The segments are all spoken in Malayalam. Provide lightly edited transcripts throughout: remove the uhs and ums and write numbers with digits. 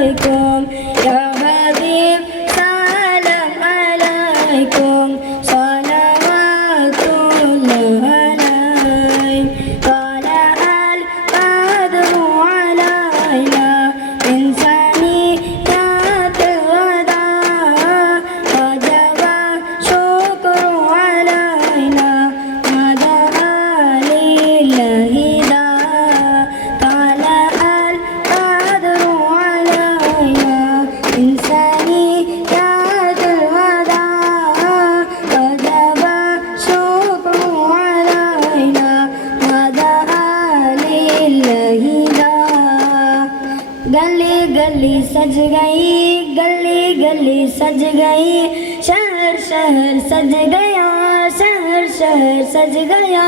عليكم يا حبيب سلام عليكم صلوات الله عليك طلع البدر علينا من ثنيات الوداع وجب الشكر علينا مدى لله دا طلع البدر علينا من ثنيات الوداع وجب الشكر علينا مدى لله دا गली गली सज गई गली गली सज गई शहर शहर सज गया शहर शहर सज गया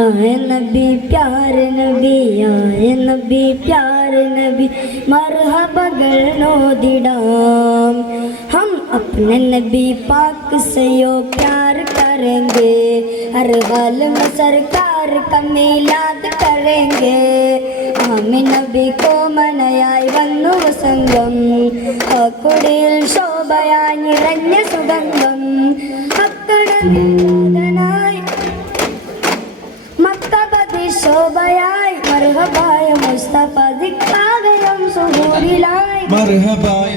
आए नबी प्यार नबी आए नबी प्यार नबी मरहबा गलनो दिडाम हम अपने नबी पाक से यो प्यार करेंगे हर हाल में सरकार का मिलाद करेंगे ആമീൻ നബി കോമനയായി വന്നു സംഘം അക്കുടിയിൽ ശോഭയായി നിറഞ്ഞ സുഗന്ധം അക്കടനായി മക്തബതി ശോഭയായി മർഹബായ മുസ്തഫ ദിക്കാകയം സുഹൂരിലായി മർഹബായ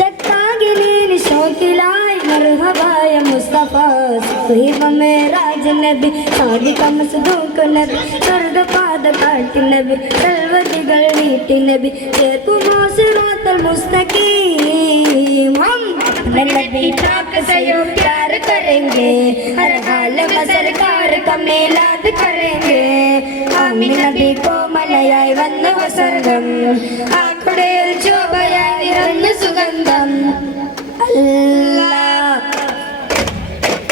ശക്താഗിനി ശോകിലായി മർഹബായ മുസ്തഫ സുഹൈബ മേരാജ് നബി സാദിഖ മസ്ദൂഖ് നബി സ്വർഗ പാദ കാട്ടി നബി സർവദികൾ നീട്ടി നബി ചേർക്കുമോ സിറാത്തൽ മുസ്തഖീം हम अपने नबी पाक से यो प्यार करेंगे हर हाल में सरकार का मिलाद करेंगे आमीन नबी കോമലയായി വന്ന വസന്തം ആക്കുടയിൽ ശോഭയായി നിറഞ്ഞ സുഗന്ധം അല്ലാ